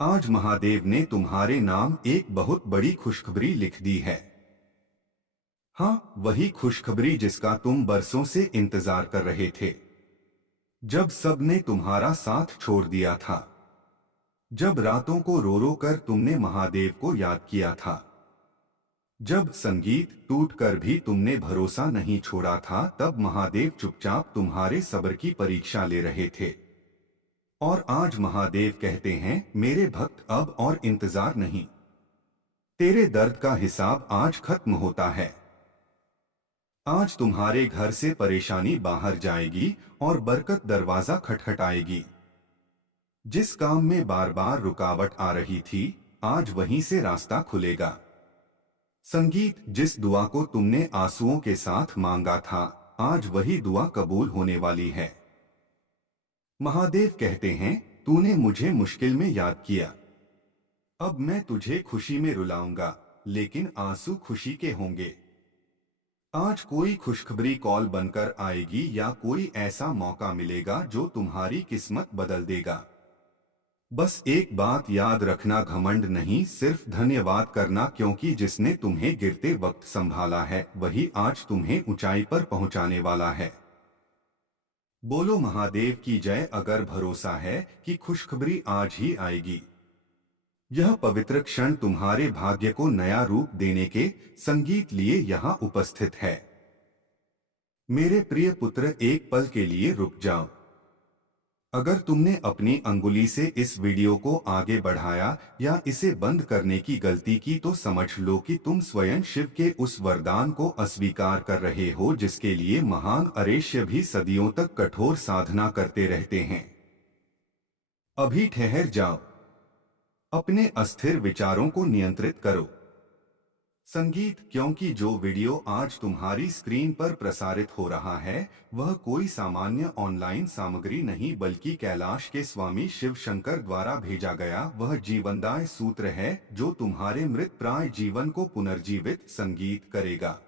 आज महादेव ने तुम्हारे नाम एक बहुत बड़ी खुशखबरी लिख दी है। हाँ, वही खुशखबरी जिसका तुम बरसों से इंतजार कर रहे थे। जब सबने तुम्हारा साथ छोड़ दिया था, जब रातों को रो रो कर तुमने महादेव को याद किया था, जब संगीत टूट कर भी तुमने भरोसा नहीं छोड़ा था, तब महादेव चुपचाप तुम्हारे सब्र की परीक्षा ले रहे थे। और आज महादेव कहते हैं, मेरे भक्त अब और इंतजार नहीं। तेरे दर्द का हिसाब आज खत्म होता है। आज तुम्हारे घर से परेशानी बाहर जाएगी और बरकत दरवाजा खटखटाएगी। जिस काम में बार बार रुकावट आ रही थी, आज वहीं से रास्ता खुलेगा। संगीत, जिस दुआ को तुमने आंसुओं के साथ मांगा था, आज वही दुआ कबूल होने वाली है। महादेव कहते हैं, तूने मुझे मुश्किल में याद किया। अब मैं तुझे खुशी में रुलाऊंगा, लेकिन आंसू खुशी के होंगे। आज कोई खुशखबरी कॉल बनकर आएगी या कोई ऐसा मौका मिलेगा जो तुम्हारी किस्मत बदल देगा। बस एक बात याद रखना, घमंड नहीं, सिर्फ धन्यवाद करना, क्योंकि जिसने तुम्हें गिरते वक्त संभाला है, वही आज तुम्हें ऊंचाई पर पहुंचाने वाला है। बोलो महादेव की जय। अगर भरोसा है कि खुशखबरी आज ही आएगी। यह पवित्र क्षण तुम्हारे भाग्य को नया रूप देने के संगीत लिए यहाँ उपस्थित है। मेरे प्रिय पुत्र, एक पल के लिए रुक जाओ। अगर तुमने अपनी अंगुली से इस वीडियो को आगे बढ़ाया या इसे बंद करने की गलती की, तो समझ लो कि तुम स्वयं शिव के उस वरदान को अस्वीकार कर रहे हो, जिसके लिए महान अरेश्य भी सदियों तक कठोर साधना करते रहते हैं। अभी ठहर जाओ, अपने अस्थिर विचारों को नियंत्रित करो। संगीत, क्योंकि जो वीडियो आज तुम्हारी स्क्रीन पर प्रसारित हो रहा है, वह कोई सामान्य ऑनलाइन सामग्री नहीं, बल्कि कैलाश के स्वामी शिव शंकर द्वारा भेजा गया वह जीवनदाय सूत्र है, जो तुम्हारे मृत प्राय जीवन को पुनर्जीवित संगीत करेगा।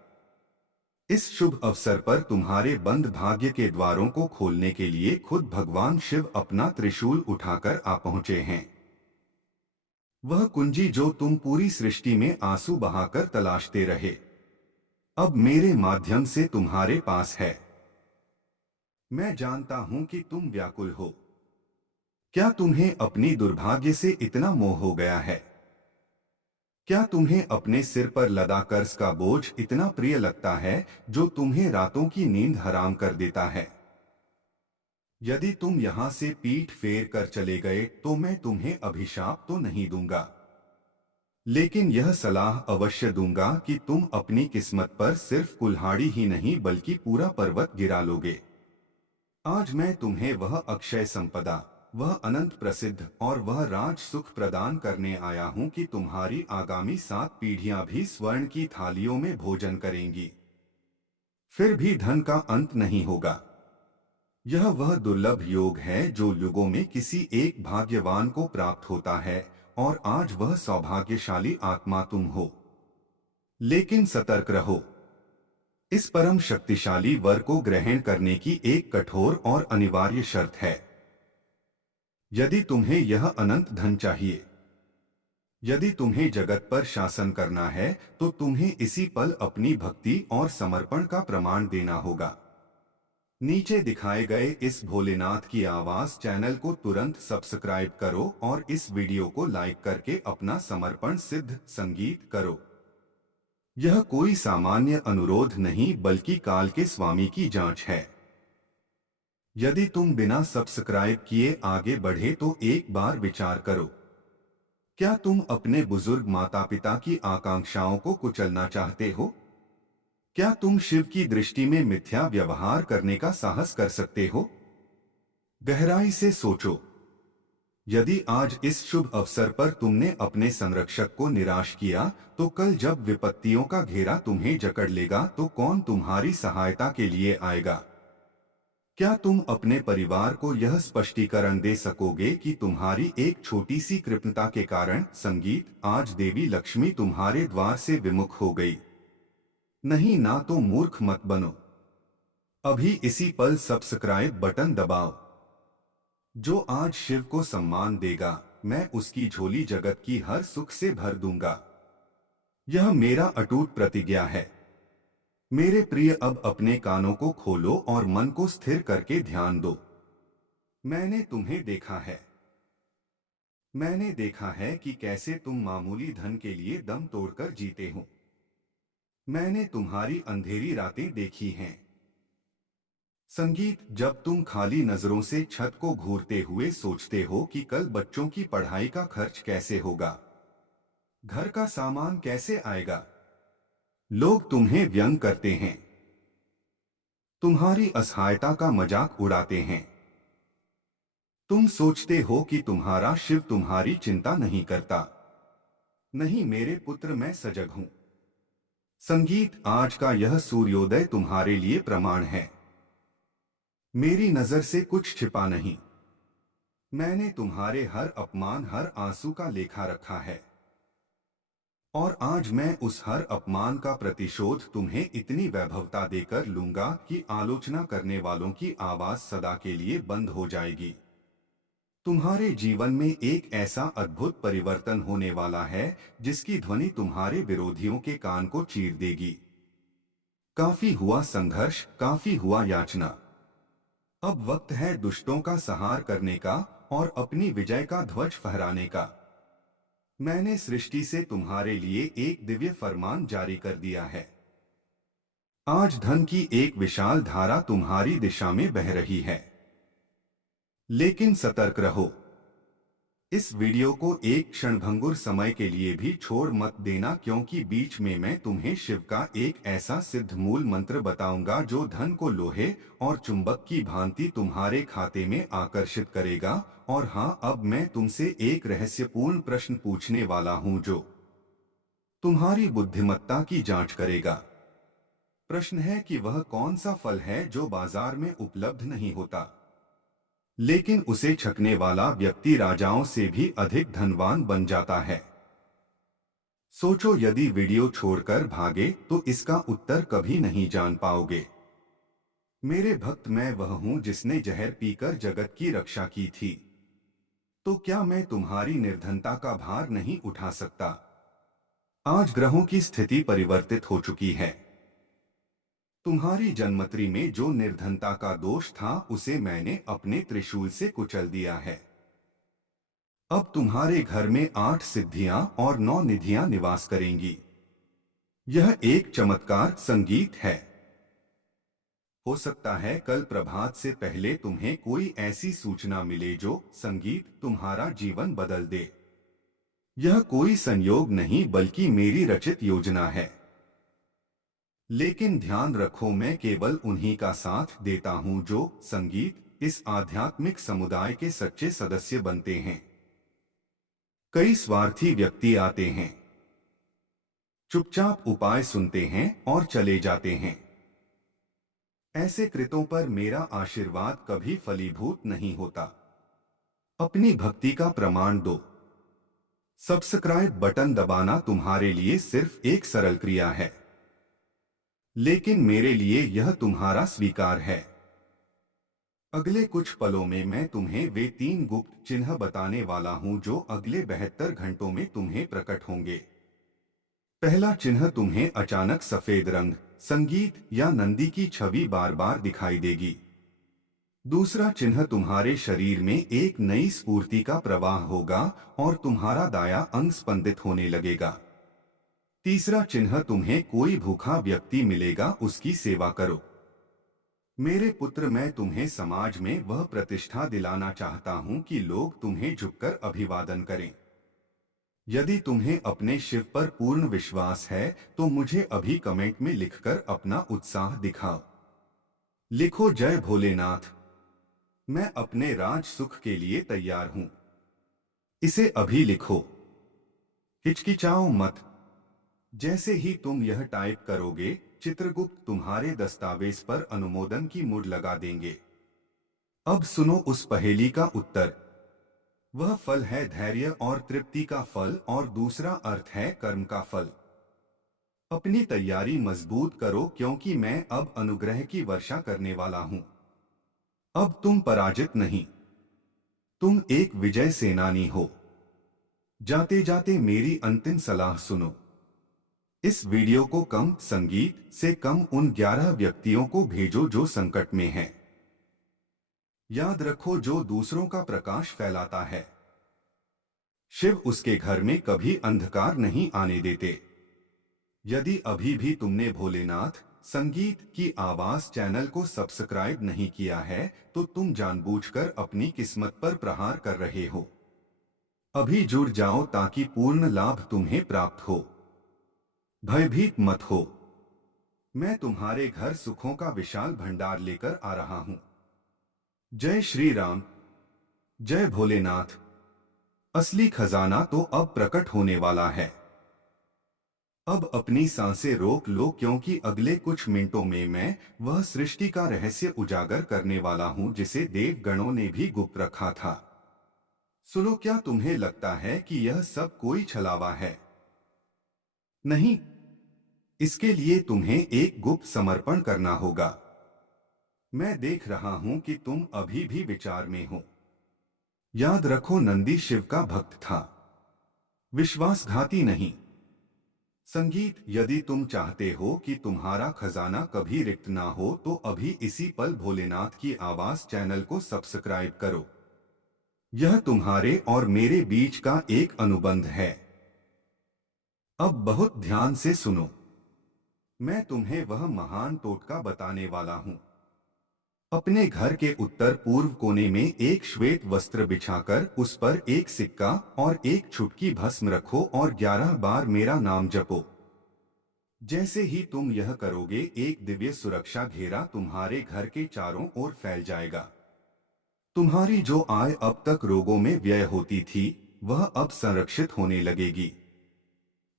इस शुभ अवसर पर तुम्हारे बंद भाग्य के द्वारों को खोलने के लिए खुद भगवान शिव अपना त्रिशूल उठाकर आ पहुंचे हैं। वह कुंजी जो तुम पूरी सृष्टि में आंसू बहाकर तलाशते रहे, अब मेरे माध्यम से तुम्हारे पास है। मैं जानता हूं कि तुम व्याकुल हो। क्या तुम्हें अपनी दुर्भाग्य से इतना मोह हो गया है? क्या तुम्हें अपने सिर पर लदा कर्ज का बोझ इतना प्रिय लगता है, जो तुम्हें रातों की नींद हराम कर देता है? यदि तुम यहाँ से पीठ फेर कर चले गए, तो मैं तुम्हें अभिशाप तो नहीं दूंगा, लेकिन यह सलाह अवश्य दूंगा कि तुम अपनी किस्मत पर सिर्फ कुल्हाड़ी ही नहीं, बल्कि पूरा पर्वत गिरा लोगे। आज मैं तुम्हें वह अक्षय संपदा, वह अनंत प्रसिद्ध और वह राज सुख प्रदान करने आया हूं कि तुम्हारी आगामी 7 पीढ़ियां भी स्वर्ण की थालियों में भोजन करेंगी। फिर भी धन का अंत नहीं होगा। यह वह दुर्लभ योग है जो युगों में किसी एक भाग्यवान को प्राप्त होता है, और आज वह सौभाग्यशाली आत्मा तुम हो। लेकिन सतर्क रहो, इस परम शक्तिशाली वर को ग्रहण करने की एक कठोर और अनिवार्य शर्त है। यदि तुम्हें यह अनंत धन चाहिए, यदि तुम्हें जगत पर शासन करना है, तो तुम्हें इसी पल अपनी भक्ति और समर्पण का प्रमाण देना होगा। नीचे दिखाए गए इस भोलेनाथ की आवाज चैनल को तुरंत सब्सक्राइब करो और इस वीडियो को लाइक करके अपना समर्पण सिद्ध संगीत करो। यह कोई सामान्य अनुरोध नहीं, बल्कि काल के स्वामी की जांच है। यदि तुम बिना सब्सक्राइब किए आगे बढ़े, तो एक बार विचार करो, क्या तुम अपने बुजुर्ग माता पिता की आकांक्षाओं को कुचलना चाहते हो? क्या तुम शिव की दृष्टि में मिथ्या व्यवहार करने का साहस कर सकते हो? गहराई से सोचो। यदि आज इस शुभ अवसर पर तुमने अपने संरक्षक को निराश किया, तो कल जब विपत्तियों का घेरा तुम्हें जकड़ लेगा, तो कौन तुम्हारी सहायता के लिए आएगा? क्या तुम अपने परिवार को यह स्पष्टीकरण दे सकोगे कि तुम्हारी एक छोटी सी कृपणता के कारण संगीत, आज देवी लक्ष्मी तुम्हारे द्वार से विमुख हो गई? नहीं ना, तो मूर्ख मत बनो। अभी इसी पल सब्सक्राइब बटन दबाओ। जो आज शिव को सम्मान देगा, मैं उसकी झोली जगत की हर सुख से भर दूंगा। यह मेरा अटूट प्रतिज्ञा है। मेरे प्रिय, अब अपने कानों को खोलो और मन को स्थिर करके ध्यान दो। मैंने तुम्हें देखा है। मैंने देखा है कि कैसे तुम मामूली धन के लिए दम तोड़कर जीते हो। मैंने तुम्हारी अंधेरी रातें देखी हैं। संगीत, जब तुम खाली नजरों से छत को घूरते हुए सोचते हो कि कल बच्चों की पढ़ाई का खर्च कैसे होगा, घर का सामान कैसे आएगा। लोग तुम्हें व्यंग करते हैं, तुम्हारी असहायता का मजाक उड़ाते हैं। तुम सोचते हो कि तुम्हारा शिव तुम्हारी चिंता नहीं करता। नहीं मेरे पुत्र, मैं सजग हूं। संगीत, आज का यह सूर्योदय तुम्हारे लिए प्रमाण है। मेरी नजर से कुछ छिपा नहीं। मैंने तुम्हारे हर अपमान, हर आंसू का लेखा रखा है। और आज मैं उस हर अपमान का प्रतिशोध तुम्हें इतनी वैभवता देकर लूंगा कि आलोचना करने वालों की आवाज सदा के लिए बंद हो जाएगी। तुम्हारे जीवन में एक ऐसा अद्भुत परिवर्तन होने वाला है जिसकी ध्वनि तुम्हारे विरोधियों के कान को चीर देगी। काफी हुआ संघर्ष, काफी हुआ याचना। अब वक्त है दुष्टों का संहार करने का और अपनी विजय का ध्वज फहराने का। मैंने सृष्टि से तुम्हारे लिए एक दिव्य फरमान जारी कर दिया है। आज धन की एक विशाल धारा तुम्हारी दिशा में बह रही है। लेकिन सतर्क रहो। इस वीडियो को एक क्षणभंगुर समय के लिए भी छोड़ मत देना, क्योंकि बीच में मैं तुम्हें शिव का एक ऐसा सिद्ध मूल मंत्र बताऊंगा जो धन को लोहे और चुंबक की भांति तुम्हारे खाते में आकर्षित करेगा। और हाँ, अब मैं तुमसे एक रहस्यपूर्ण प्रश्न पूछने वाला हूं जो तुम्हारी बुद्धिमत्ता की जांच करेगा। प्रश्न है कि वह कौन सा फल है जो बाजार में उपलब्ध नहीं होता, लेकिन उसे छकने वाला व्यक्ति राजाओं से भी अधिक धनवान बन जाता है। सोचो, यदि वीडियो छोड़कर भागे तो इसका उत्तर कभी नहीं जान पाओगे। मेरे भक्त, मैं वह हूं जिसने जहर पीकर जगत की रक्षा की थी। तो क्या मैं तुम्हारी निर्धनता का भार नहीं उठा सकता? आज ग्रहों की स्थिति परिवर्तित हो चुकी है। तुम्हारी जन्मत्री में जो निर्धनता का दोष था उसे मैंने अपने त्रिशूल से कुचल दिया है। अब तुम्हारे घर में 8 सिद्धियां और 9 निधियां निवास करेंगी। यह एक चमत्कार संगीत है। हो सकता है कल प्रभात से पहले तुम्हें कोई ऐसी सूचना मिले जो संगीत तुम्हारा जीवन बदल दे। यह कोई संयोग नहीं बल्कि मेरी रचित योजना है। लेकिन ध्यान रखो, मैं केवल उन्हीं का साथ देता हूं जो संगीत इस आध्यात्मिक समुदाय के सच्चे सदस्य बनते हैं। कई स्वार्थी व्यक्ति आते हैं, चुपचाप उपाय सुनते हैं और चले जाते हैं। ऐसे कृतों पर मेरा आशीर्वाद कभी फलीभूत नहीं होता। अपनी भक्ति का प्रमाण दो। सब्सक्राइब बटन दबाना तुम्हारे लिए सिर्फ एक सरल क्रिया है, लेकिन मेरे लिए यह तुम्हारा स्वीकार है। अगले कुछ पलों में मैं तुम्हें वे 3 गुप्त चिन्ह बताने वाला हूं जो अगले 72 घंटों में तुम्हें प्रकट होंगे। पहला चिन्ह, तुम्हें अचानक सफेद रंग, संगीत या नंदी की छवि बार बार दिखाई देगी। दूसरा चिन्ह, तुम्हारे शरीर में एक नई स्फूर्ति का प्रवाह होगा और तुम्हारा दायां अंग स्पंदित होने लगेगा। तीसरा चिन्ह, तुम्हें कोई भूखा व्यक्ति मिलेगा, उसकी सेवा करो। मेरे पुत्र, मैं तुम्हें समाज में वह प्रतिष्ठा दिलाना चाहता हूं कि लोग तुम्हें झुककर अभिवादन करें। यदि तुम्हें अपने शिव पर पूर्ण विश्वास है तो मुझे अभी कमेंट में लिखकर अपना उत्साह दिखाओ। लिखो, जय भोलेनाथ, मैं अपने राज सुख के लिए तैयार हूं। इसे अभी लिखो, हिचकिचाओ मत। जैसे ही तुम यह टाइप करोगे, चित्रगुप्त तुम्हारे दस्तावेज पर अनुमोदन की मुद्र लगा देंगे। अब सुनो उस पहेली का उत्तर। वह फल है धैर्य और तृप्ति का फल और दूसरा अर्थ है कर्म का फल। अपनी तैयारी मजबूत करो, क्योंकि मैं अब अनुग्रह की वर्षा करने वाला हूं। अब तुम पराजित नहीं, तुम एक विजय सेनानी हो। जाते जाते मेरी अंतिम सलाह सुनो। इस वीडियो को कम संगीत से कम उन 11 व्यक्तियों को भेजो जो संकट में हैं। याद रखो, जो दूसरों का प्रकाश फैलाता है, शिव उसके घर में कभी अंधकार नहीं आने देते। यदि अभी भी तुमने भोलेनाथ संगीत की आवाज चैनल को सब्सक्राइब नहीं किया है, तो तुम जानबूझकर अपनी किस्मत पर प्रहार कर रहे हो। अभी जुड़ जाओ ताकि पूर्ण लाभ तुम्हें प्राप्त हो। भयभीत मत हो, मैं तुम्हारे घर सुखों का विशाल भंडार लेकर आ रहा हूं। जय श्री राम, जय भोलेनाथ। असली खजाना तो अब प्रकट होने वाला है। अब अपनी सांसें रोक लो, क्योंकि अगले कुछ मिनटों में मैं वह सृष्टि का रहस्य उजागर करने वाला हूं जिसे देवगणों ने भी गुप्त रखा था। सुनो, क्या तुम्हें लगता है कि यह सब कोई छलावा है? नहीं, इसके लिए तुम्हें एक गुप्त समर्पण करना होगा। मैं देख रहा हूं कि तुम अभी भी विचार में हो। याद रखो, नंदी शिव का भक्त था, विश्वासघाती नहीं। संगीत, यदि तुम चाहते हो कि तुम्हारा खजाना कभी रिक्त ना हो, तो अभी इसी पल भोलेनाथ की आवाज चैनल को सब्सक्राइब करो। यह तुम्हारे और मेरे बीच का एक अनुबंध है। अब बहुत ध्यान से सुनो, मैं तुम्हें वह महान टोटका बताने वाला हूं। अपने घर के उत्तर पूर्व कोने में एक श्वेत वस्त्र बिछाकर उस पर एक सिक्का और एक चुटकी भस्म रखो और 11 बार मेरा नाम जपो। जैसे ही तुम यह करोगे, एक दिव्य सुरक्षा घेरा तुम्हारे घर के चारों ओर फैल जाएगा। तुम्हारी जो आय अब तक रोगों में व्यय होती थी, वह अब संरक्षित होने लगेगी।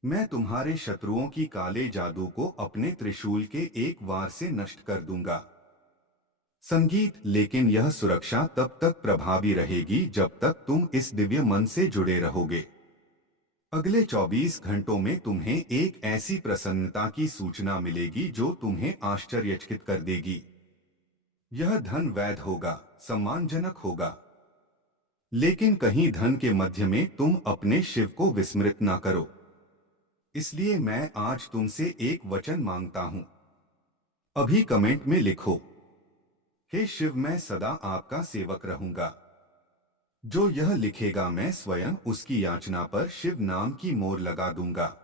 मैं तुम्हारे शत्रुओं की काले जादू को अपने त्रिशूल के एक वार से नष्ट कर दूंगा। संगीत, लेकिन यह सुरक्षा तब तक प्रभावी रहेगी जब तक तुम इस दिव्य मन से जुड़े रहोगे। अगले 24 घंटों में तुम्हें एक ऐसी प्रसन्नता की सूचना मिलेगी जो तुम्हें आश्चर्यचकित कर देगी। यह धन वैध होगा, सम्मानजनक होगा, लेकिन कहीं धन के मध्य में तुम अपने शिव को विस्मृत ना करो। इसलिए मैं आज तुमसे एक वचन मांगता हूं। अभी कमेंट में लिखो, हे शिव, मैं सदा आपका सेवक रहूंगा। जो यह लिखेगा, मैं स्वयं उसकी याचना पर शिव नाम की मोहर लगा दूंगा।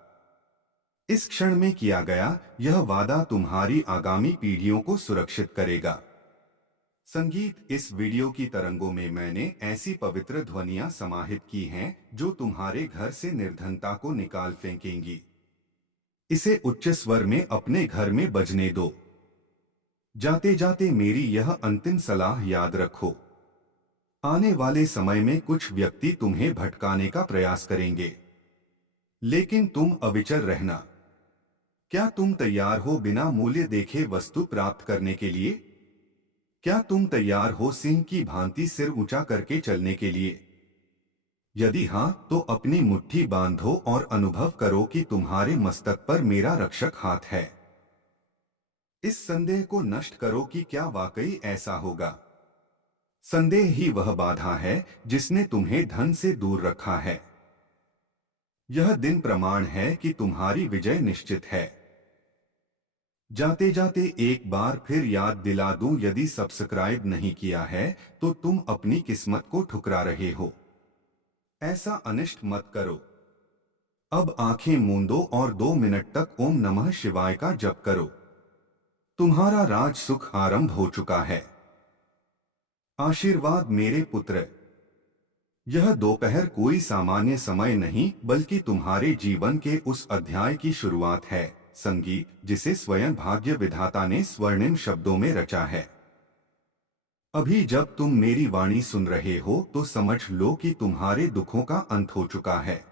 इस क्षण में किया गया यह वादा तुम्हारी आगामी पीढ़ियों को सुरक्षित करेगा। संगीत, इस वीडियो की तरंगों में मैंने ऐसी पवित्र ध्वनियां समाहित की हैं जो तुम्हारे घर से निर्धनता को निकाल फेंकेंगी। इसे उच्च स्वर में अपने घर में बजने दो। जाते जाते मेरी यह अंतिम सलाह याद रखो। आने वाले समय में कुछ व्यक्ति तुम्हें भटकाने का प्रयास करेंगे, लेकिन तुम अविचल रहना। क्या तुम तैयार हो बिना मूल्य देखे वस्तु प्राप्त करने के लिए? क्या तुम तैयार हो सिंह की भांति सिर ऊंचा करके चलने के लिए? यदि हां, तो अपनी मुट्ठी बांधो और अनुभव करो कि तुम्हारे मस्तक पर मेरा रक्षक हाथ है। इस संदेह को नष्ट करो कि क्या वाकई ऐसा होगा। संदेह ही वह बाधा है जिसने तुम्हें धन से दूर रखा है। यह दिन प्रमाण है कि तुम्हारी विजय निश्चित है। जाते जाते एक बार फिर याद दिला दूं, यदि सब्सक्राइब नहीं किया है तो तुम अपनी किस्मत को ठुकरा रहे हो। ऐसा अनिष्ट मत करो। अब आंखें मूंदो और 2 मिनट तक ओम नमः शिवाय का जप करो। तुम्हारा राज सुख आरंभ हो चुका है। आशीर्वाद मेरे पुत्र। यह दोपहर कोई सामान्य समय नहीं, बल्कि तुम्हारे जीवन के उस अध्याय की शुरुआत है, संगीत, जिसे स्वयं भाग्य विधाता ने स्वर्णिम शब्दों में रचा है। अभी जब तुम मेरी वाणी सुन रहे हो तो समझ लो कि तुम्हारे दुखों का अंत हो चुका है।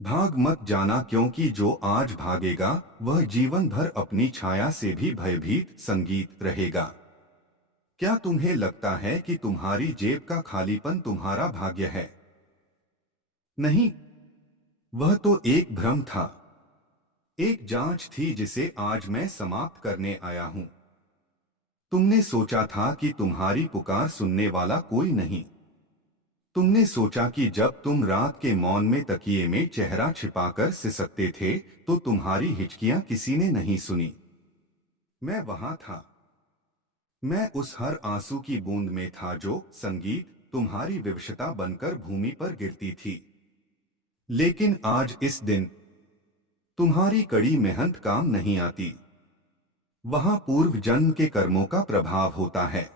भाग मत जाना, क्योंकि जो आज भागेगा वह जीवन भर अपनी छाया से भी भयभीत संगीत रहेगा। क्या तुम्हें लगता है कि तुम्हारी जेब का खालीपन तुम्हारा भाग्य है? नहीं, वह तो एक भ्रम था, एक जांच थी जिसे आज मैं समाप्त करने आया हूं। तुमने सोचा था कि तुम्हारी पुकार सुनने वाला कोई नहीं, तुमने सोचा कि जब तुम रात के मौन में तकिए में चेहरा छिपाकर सिसकते थे तो तुम्हारी हिचकियां किसी ने नहीं सुनी। मैं वहां था। मैं उस हर आंसू की बूंद में था जो संगीत तुम्हारी विवशता बनकर भूमि पर गिरती थी। लेकिन आज इस दिन तुम्हारी कड़ी मेहनत काम नहीं आती। वहां पूर्व जन्म के कर्मों का प्रभाव होता है।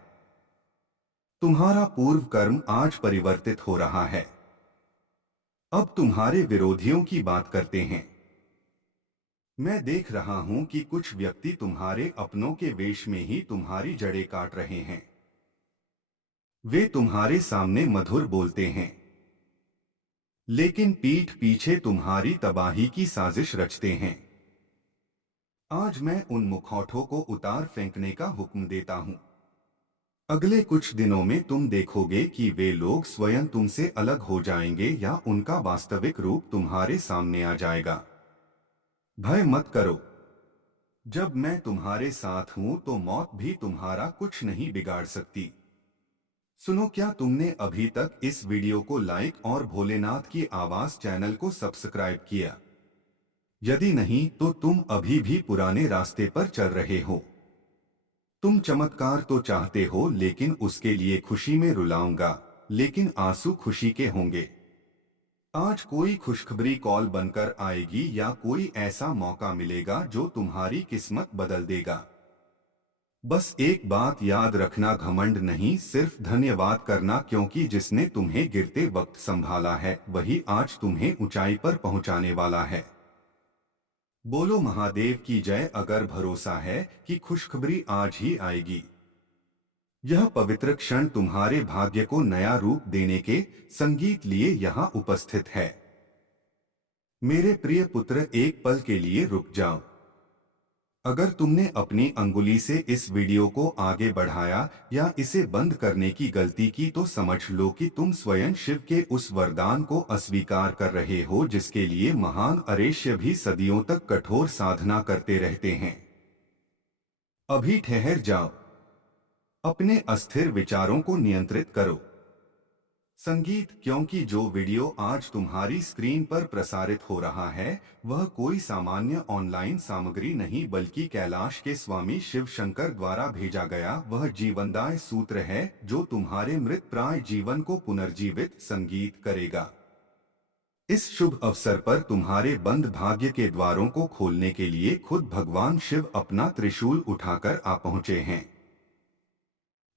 तुम्हारा पूर्व कर्म आज परिवर्तित हो रहा है। अब तुम्हारे विरोधियों की बात करते हैं। मैं देख रहा हूं कि कुछ व्यक्ति तुम्हारे अपनों के वेश में ही तुम्हारी जड़ें काट रहे हैं। वे तुम्हारे सामने मधुर बोलते हैं, लेकिन पीठ पीछे तुम्हारी तबाही की साजिश रचते हैं। आज मैं उन मुखौटों को उतार फेंकने का हुक्म देता हूं। अगले कुछ दिनों में तुम देखोगे कि वे लोग स्वयं तुमसे अलग हो जाएंगे या उनका वास्तविक रूप तुम्हारे सामने आ जाएगा। भय मत करो। जब मैं तुम्हारे साथ हूं तो मौत भी तुम्हारा कुछ नहीं बिगाड़ सकती। सुनो, क्या तुमने अभी तक इस वीडियो को लाइक और भोलेनाथ की आवाज चैनल को सब्सक्राइब किया? यदि नहीं तो तुम अभी भी पुराने रास्ते पर चल रहे हो। तुम चमत्कार तो चाहते हो, लेकिन उसके लिए खुशी में रुलाऊंगा, लेकिन आंसू खुशी के होंगे। आज कोई खुशखबरी कॉल बनकर आएगी या कोई ऐसा मौका मिलेगा जो तुम्हारी किस्मत बदल देगा। बस एक बात याद रखना, घमंड नहीं, सिर्फ धन्यवाद करना, क्योंकि जिसने तुम्हें गिरते वक्त संभाला है वही आज तुम्हें ऊंचाई पर पहुंचाने वाला है। बोलो महादेव की जय। अगर भरोसा है कि खुशखबरी आज ही आएगी। यह पवित्र क्षण तुम्हारे भाग्य को नया रूप देने के संगीत लिए यहाँ उपस्थित है। मेरे प्रिय पुत्र, एक पल के लिए रुक जाओ। अगर तुमने अपनी अंगुली से इस वीडियो को आगे बढ़ाया या इसे बंद करने की गलती की तो समझ लो कि तुम स्वयं शिव के उस वरदान को अस्वीकार कर रहे हो जिसके लिए महान अरेश्य भी सदियों तक कठोर साधना करते रहते हैं। अभी ठहर जाओ। अपने अस्थिर विचारों को नियंत्रित करो। संगीत, क्योंकि जो वीडियो आज तुम्हारी स्क्रीन पर प्रसारित हो रहा है वह कोई सामान्य ऑनलाइन सामग्री नहीं बल्कि कैलाश के स्वामी शिव शंकर द्वारा भेजा गया वह जीवनदाय सूत्र है जो तुम्हारे मृत प्राय जीवन को पुनर्जीवित संगीत करेगा। इस शुभ अवसर पर तुम्हारे बंद भाग्य के द्वारों को खोलने के लिए खुद भगवान शिव अपना त्रिशूल उठाकर आ पहुंचे हैं।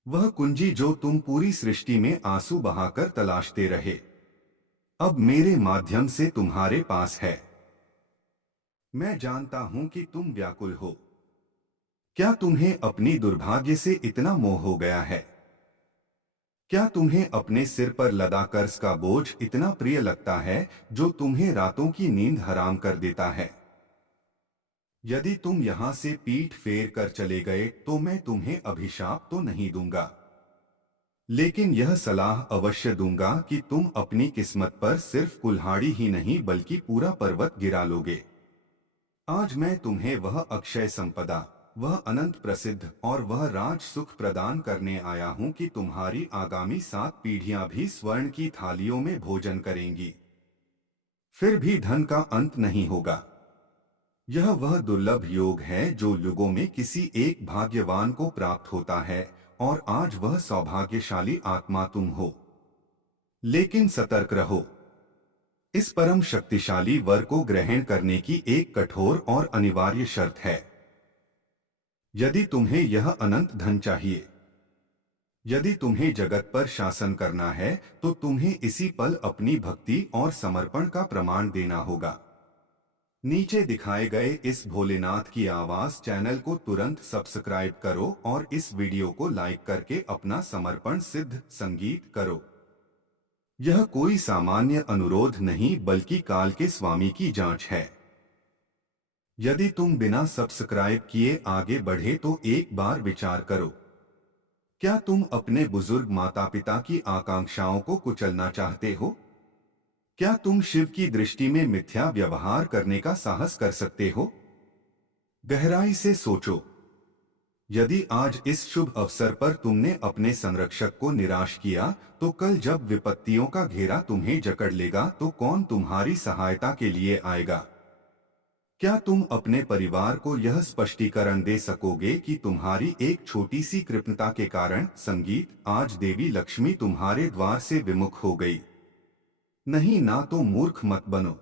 वह कुंजी जो तुम पूरी सृष्टि में आंसू बहाकर तलाशते रहे, अब मेरे माध्यम से तुम्हारे पास है। मैं जानता हूं कि तुम व्याकुल हो। क्या तुम्हें अपनी दुर्भाग्य से इतना मोह हो गया है? क्या तुम्हें अपने सिर पर लदा कर्ज का बोझ इतना प्रिय लगता है जो तुम्हें रातों की नींद हराम कर देता है? यदि तुम यहाँ से पीठ फेर कर चले गए तो मैं तुम्हें अभिशाप तो नहीं दूंगा, लेकिन यह सलाह अवश्य दूंगा कि तुम अपनी किस्मत पर सिर्फ कुल्हाड़ी ही नहीं बल्कि पूरा पर्वत गिरा लोगे। आज मैं तुम्हें वह अक्षय संपदा, वह अनंत प्रसिद्ध और वह राज सुख प्रदान करने आया हूं कि तुम्हारी आगामी 7 पीढ़ियां भी स्वर्ण की थालियों में भोजन करेंगी। फिर भी धन का अंत नहीं होगा। यह वह दुर्लभ योग है जो युगों में किसी एक भाग्यवान को प्राप्त होता है और आज वह सौभाग्यशाली आत्मा तुम हो। लेकिन सतर्क रहो। इस परम शक्तिशाली वर को ग्रहण करने की एक कठोर और अनिवार्य शर्त है। यदि तुम्हें यह अनंत धन चाहिए, यदि तुम्हें जगत पर शासन करना है तो तुम्हें इसी पल अपनी भक्ति और समर्पण का प्रमाण देना होगा। नीचे दिखाए गए इस भोलेनाथ की आवाज चैनल को तुरंत सब्सक्राइब करो और इस वीडियो को लाइक करके अपना समर्पण सिद्ध संगीत करो। यह कोई सामान्य अनुरोध नहीं बल्कि काल के स्वामी की जांच है। यदि तुम बिना सब्सक्राइब किए आगे बढ़े तो एक बार विचार करो। क्या तुम अपने बुजुर्ग माता पिता की आकांक्षाओं को कुचलना चाहते हो? क्या तुम शिव की दृष्टि में मिथ्या व्यवहार करने का साहस कर सकते हो? गहराई से सोचो। यदि आज इस शुभ अवसर पर तुमने अपने संरक्षक को निराश किया, तो कल जब विपत्तियों का घेरा तुम्हें जकड़ लेगा तो कौन तुम्हारी सहायता के लिए आएगा? क्या तुम अपने परिवार को यह स्पष्टीकरण दे सकोगे कि तुम्हारी एक छोटी सी कृपणता के कारण संगीत आज देवी लक्ष्मी तुम्हारे द्वार से विमुख हो गई? नहीं ना, तो मूर्ख मत बनो।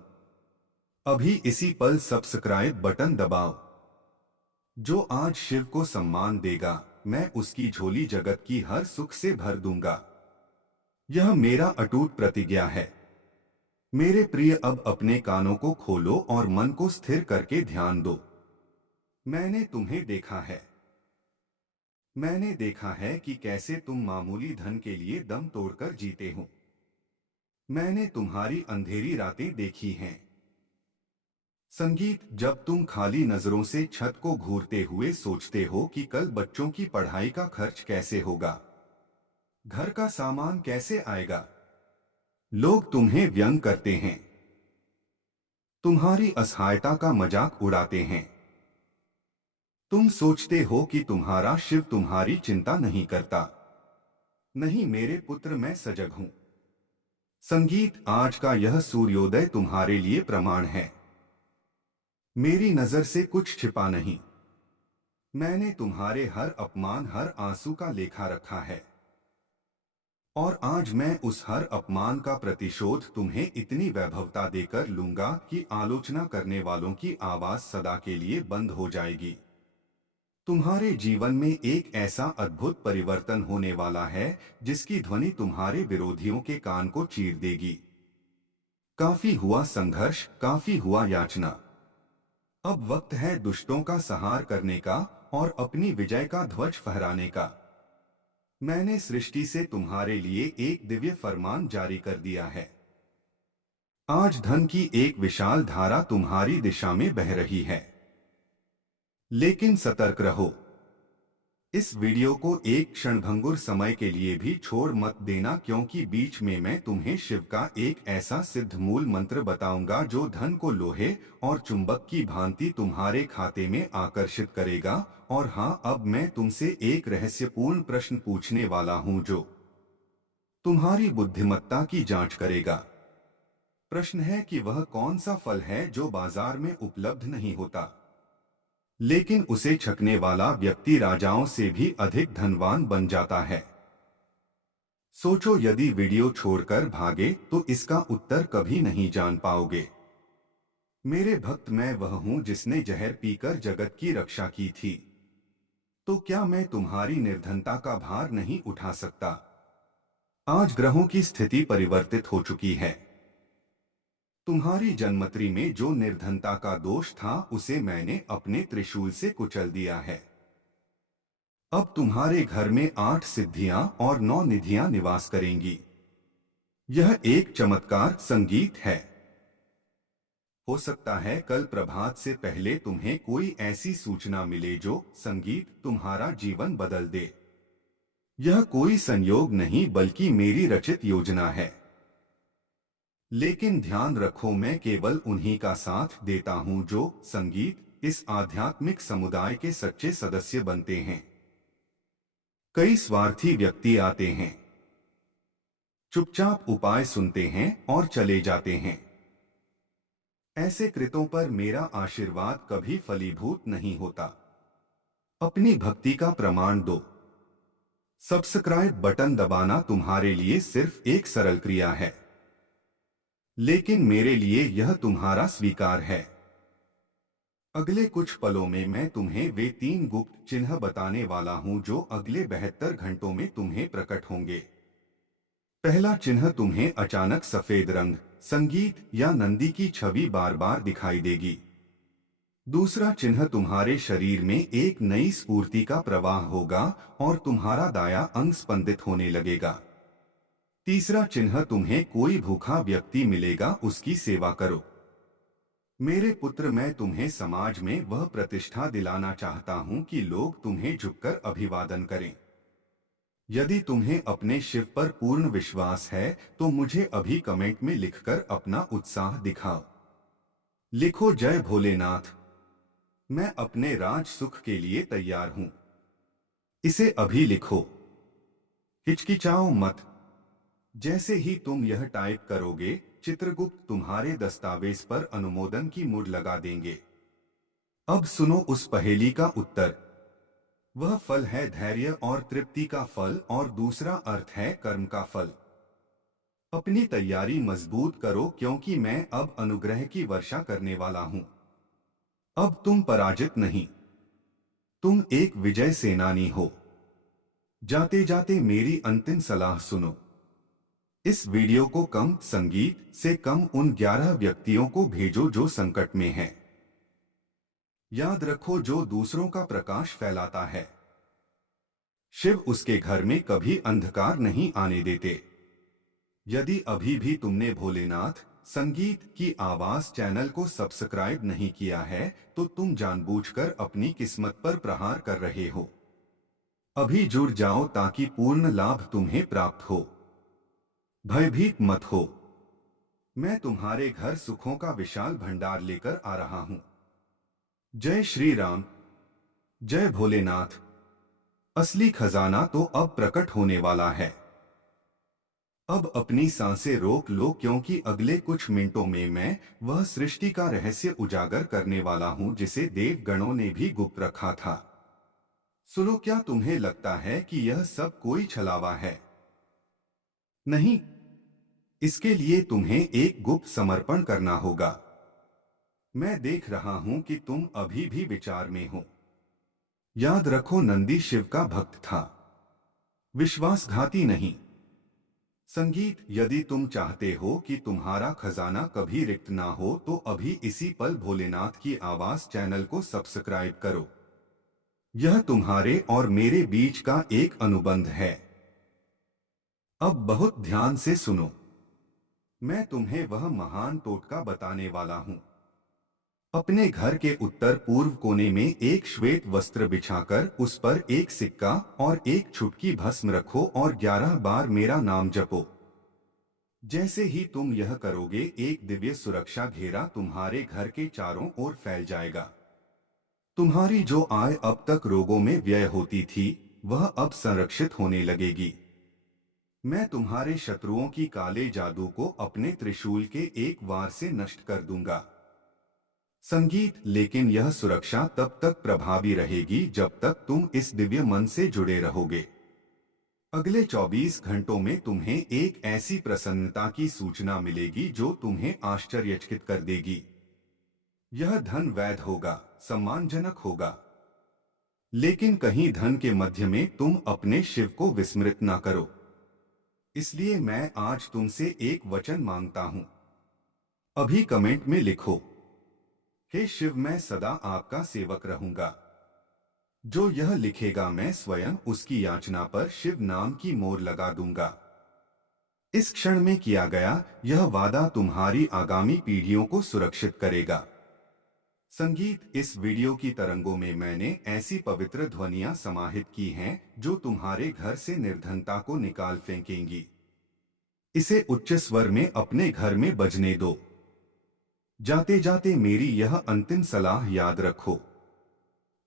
अभी इसी पल सब्सक्राइब बटन दबाओ। जो आज शिव को सम्मान देगा, मैं उसकी झोली जगत की हर सुख से भर दूंगा। यह मेरा अटूट प्रतिज्ञा है। मेरे प्रिय, अब अपने कानों को खोलो और मन को स्थिर करके ध्यान दो। मैंने तुम्हें देखा है। मैंने देखा है कि कैसे तुम मामूली धन के लिए दम तोड़कर जीते हो। मैंने तुम्हारी अंधेरी रातें देखी हैं। संगीत, जब तुम खाली नजरों से छत को घूरते हुए सोचते हो कि कल बच्चों की पढ़ाई का खर्च कैसे होगा, घर का सामान कैसे आएगा, लोग तुम्हें व्यंग करते हैं, तुम्हारी असहायता का मजाक उड़ाते हैं। तुम सोचते हो कि तुम्हारा शिव तुम्हारी चिंता नहीं करता। नहीं मेरे पुत्र, मैं सजग हूं। संगीत, आज का यह सूर्योदय तुम्हारे लिए प्रमाण है। मेरी नजर से कुछ छिपा नहीं। मैंने तुम्हारे हर अपमान, हर आंसू का लेखा रखा है। और आज मैं उस हर अपमान का प्रतिशोध तुम्हें इतनी वैभवता देकर लूंगा कि आलोचना करने वालों की आवाज सदा के लिए बंद हो जाएगी। तुम्हारे जीवन में एक ऐसा अद्भुत परिवर्तन होने वाला है जिसकी ध्वनि तुम्हारे विरोधियों के कान को चीर देगी। काफी हुआ संघर्ष, काफी हुआ याचना। अब वक्त है दुष्टों का संहार करने का और अपनी विजय का ध्वज फहराने का। मैंने सृष्टि से तुम्हारे लिए एक दिव्य फरमान जारी कर दिया है। आज धन की एक विशाल धारा तुम्हारी दिशा में बह रही है। लेकिन सतर्क रहो। इस वीडियो को एक क्षणभंगुर समय के लिए भी छोड़ मत देना, क्योंकि बीच में मैं तुम्हें शिव का एक ऐसा सिद्ध मूल मंत्र बताऊंगा जो धन को लोहे और चुंबक की भांति तुम्हारे खाते में आकर्षित करेगा। और हाँ, अब मैं तुमसे एक रहस्यपूर्ण प्रश्न पूछने वाला हूं जो तुम्हारी बुद्धिमत्ता की जांच करेगा। प्रश्न है कि वह कौन सा फल है जो बाजार में उपलब्ध नहीं होता, लेकिन उसे छकने वाला व्यक्ति राजाओं से भी अधिक धनवान बन जाता है। सोचो, यदि वीडियो छोड़कर भागे तो इसका उत्तर कभी नहीं जान पाओगे। मेरे भक्त, मैं वह हूं जिसने जहर पीकर जगत की रक्षा की थी। तो क्या मैं तुम्हारी निर्धनता का भार नहीं उठा सकता? आज ग्रहों की स्थिति परिवर्तित हो चुकी है। तुम्हारी जन्मत्री में जो निर्धनता का दोष था उसे मैंने अपने त्रिशूल से कुचल दिया है। अब तुम्हारे घर में 8 सिद्धियां और 9 निधियां निवास करेंगी। यह एक चमत्कार संगीत है। हो सकता है कल प्रभात से पहले तुम्हें कोई ऐसी सूचना मिले जो संगीत तुम्हारा जीवन बदल दे। यह कोई संयोग नहीं बल्कि मेरी रचित योजना है। लेकिन ध्यान रखो, मैं केवल उन्हीं का साथ देता हूं जो संगीत इस आध्यात्मिक समुदाय के सच्चे सदस्य बनते हैं। कई स्वार्थी व्यक्ति आते हैं, चुपचाप उपाय सुनते हैं और चले जाते हैं। ऐसे कृतों पर मेरा आशीर्वाद कभी फलीभूत नहीं होता। अपनी भक्ति का प्रमाण दो। सब्सक्राइब बटन दबाना तुम्हारे लिए सिर्फ एक सरल क्रिया है, लेकिन मेरे लिए यह तुम्हारा स्वीकार है। अगले कुछ पलों में मैं तुम्हें वे 3 गुप्त चिन्ह बताने वाला हूं जो अगले 72 घंटों में तुम्हें प्रकट होंगे। पहला चिन्ह तुम्हें अचानक सफेद रंग, संगीत या नंदी की छवि बार बार दिखाई देगी। दूसरा चिन्ह तुम्हारे शरीर में एक नई स्फूर्ति का प्रवाह होगा और तुम्हारा दायां अंग स्पंदित होने लगेगा। तीसरा चिन्ह तुम्हें कोई भूखा व्यक्ति मिलेगा, उसकी सेवा करो। मेरे पुत्र, मैं तुम्हें समाज में वह प्रतिष्ठा दिलाना चाहता हूं कि लोग तुम्हें झुककर अभिवादन करें। यदि तुम्हें अपने शिव पर पूर्ण विश्वास है तो मुझे अभी कमेंट में लिखकर अपना उत्साह दिखाओ। लिखो, जय भोलेनाथ। मैं अपने राज सुख के लिए तैयार हूं। इसे अभी लिखो। हिचकिचाओ मत। जैसे ही तुम यह टाइप करोगे, चित्रगुप्त तुम्हारे दस्तावेज पर अनुमोदन की मुद्र लगा देंगे। अब सुनो उस पहेली का उत्तर। वह फल है धैर्य और तृप्ति का फल, और दूसरा अर्थ है कर्म का फल। अपनी तैयारी मजबूत करो, क्योंकि मैं अब अनुग्रह की वर्षा करने वाला हूं। अब तुम पराजित नहीं, तुम एक विजय सेनानी हो। जाते जाते मेरी अंतिम सलाह सुनो। इस वीडियो को कम संगीत से कम उन 11 व्यक्तियों को भेजो जो संकट में हैं। याद रखो, जो दूसरों का प्रकाश फैलाता है, शिव उसके घर में कभी अंधकार नहीं आने देते। यदि अभी भी तुमने भोलेनाथ संगीत की आवाज चैनल को सब्सक्राइब नहीं किया है, तो तुम जानबूझकर अपनी किस्मत पर प्रहार कर रहे हो। अभी जुड़ जाओ ताकि पूर्ण लाभ तुम्हें प्राप्त हो। भयभीत मत हो, मैं तुम्हारे घर सुखों का विशाल भंडार लेकर आ रहा हूं। जय श्री राम, जय भोलेनाथ। असली खजाना तो अब प्रकट होने वाला है। अब अपनी सांसें रोक लो, क्योंकि अगले कुछ मिनटों में मैं वह सृष्टि का रहस्य उजागर करने वाला हूं जिसे देवगणों ने भी गुप्त रखा था। सुनो, क्या तुम्हें लगता है कि यह सब कोई छलावा है? नहीं, इसके लिए तुम्हें एक गुप्त समर्पण करना होगा। मैं देख रहा हूं कि तुम अभी भी विचार में हो। याद रखो, नंदी शिव का भक्त था, विश्वासघाती नहीं। संगीत, यदि तुम चाहते हो कि तुम्हारा खजाना कभी रिक्त ना हो, तो अभी इसी पल भोलेनाथ की आवाज चैनल को सब्सक्राइब करो। यह तुम्हारे और मेरे बीच का एक अनुबंध है। अब बहुत ध्यान से सुनो, मैं तुम्हें वह महान टोटका बताने वाला हूं। अपने घर के उत्तर पूर्व कोने में एक श्वेत वस्त्र बिछाकर उस पर एक सिक्का और एक चुटकी भस्म रखो और 11 बार मेरा नाम जपो। जैसे ही तुम यह करोगे, एक दिव्य सुरक्षा घेरा तुम्हारे घर के चारों ओर फैल जाएगा। तुम्हारी जो आय अब तक रोगों में व्यय होती थी, वह अब संरक्षित होने लगेगी। मैं तुम्हारे शत्रुओं की काले जादू को अपने त्रिशूल के एक वार से नष्ट कर दूंगा। संगीत, लेकिन यह सुरक्षा तब तक प्रभावी रहेगी जब तक तुम इस दिव्य मन से जुड़े रहोगे। अगले 24 घंटों में तुम्हें एक ऐसी प्रसन्नता की सूचना मिलेगी जो तुम्हें आश्चर्यचकित कर देगी। यह धन वैध होगा, सम्मानजनक होगा, लेकिन कहीं धन के मध्य में तुम अपने शिव को विस्मृत न करो। इसलिए मैं आज तुमसे एक वचन मांगता हूं। अभी कमेंट में लिखो, हे शिव, मैं सदा आपका सेवक रहूंगा। जो यह लिखेगा, मैं स्वयं उसकी याचना पर शिव नाम की मोहर लगा दूंगा। इस क्षण में किया गया यह वादा तुम्हारी आगामी पीढ़ियों को सुरक्षित करेगा। संगीत, इस वीडियो की तरंगों में मैंने ऐसी पवित्र ध्वनियां समाहित की हैं जो तुम्हारे घर से निर्धनता को निकाल फेंकेंगी। इसे उच्च स्वर में अपने घर में बजने दो। जाते जाते मेरी यह अंतिम सलाह याद रखो।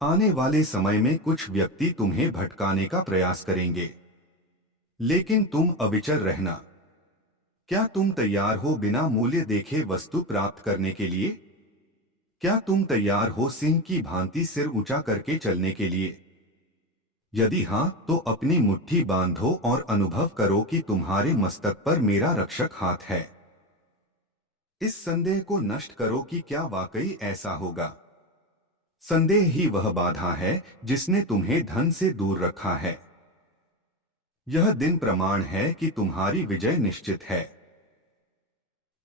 आने वाले समय में कुछ व्यक्ति तुम्हें भटकाने का प्रयास करेंगे, लेकिन तुम अविचल रहना। क्या तुम तैयार हो बिना मूल्य देखे वस्तु प्राप्त करने के लिए? क्या तुम तैयार हो सिंह की भांति सिर ऊंचा करके चलने के लिए? यदि हां, तो अपनी मुट्ठी बांधो और अनुभव करो कि तुम्हारे मस्तक पर मेरा रक्षक हाथ है। इस संदेह को नष्ट करो कि क्या वाकई ऐसा होगा। संदेह ही वह बाधा है जिसने तुम्हें धन से दूर रखा है। यह दिन प्रमाण है कि तुम्हारी विजय निश्चित है।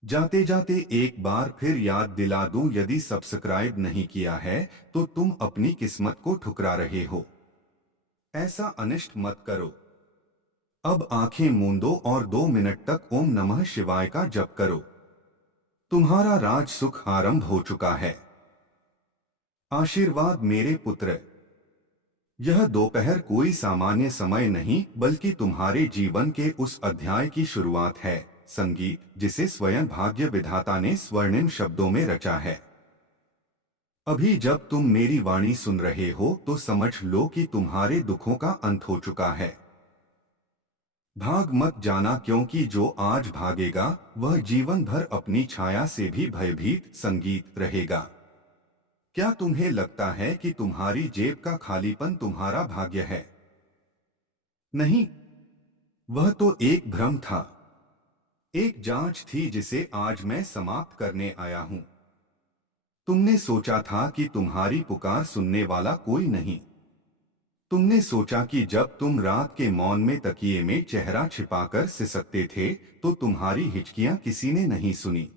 जाते जाते एक बार फिर याद दिला दूं, यदि सब्सक्राइब नहीं किया है तो तुम अपनी किस्मत को ठुकरा रहे हो। ऐसा अनिष्ट मत करो। अब आंखें मूंदो और 2 मिनट तक ओम नमः शिवाय का जप करो। तुम्हारा राज सुख आरंभ हो चुका है। आशीर्वाद मेरे पुत्र। यह दोपहर कोई सामान्य समय नहीं, बल्कि तुम्हारे जीवन के उस अध्याय की शुरुआत है, संगीत, जिसे स्वयं भाग्य विधाता ने स्वर्णिम शब्दों में रचा है। अभी जब तुम मेरी वाणी सुन रहे हो तो समझ लो कि तुम्हारे दुखों का अंत हो चुका है। भाग मत जाना, क्योंकि जो आज भागेगा वह जीवन भर अपनी छाया से भी भयभीत संगीत रहेगा। क्या तुम्हें लगता है कि तुम्हारी जेब का खालीपन तुम्हारा भाग्य है? नहीं, वह तो एक भ्रम था, एक जांच थी जिसे आज मैं समाप्त करने आया हूं। तुमने सोचा था कि तुम्हारी पुकार सुनने वाला कोई नहीं। तुमने सोचा कि जब तुम रात के मौन में तकिए में चेहरा छिपाकर सिसकते थे तो तुम्हारी हिचकियां किसी ने नहीं सुनी।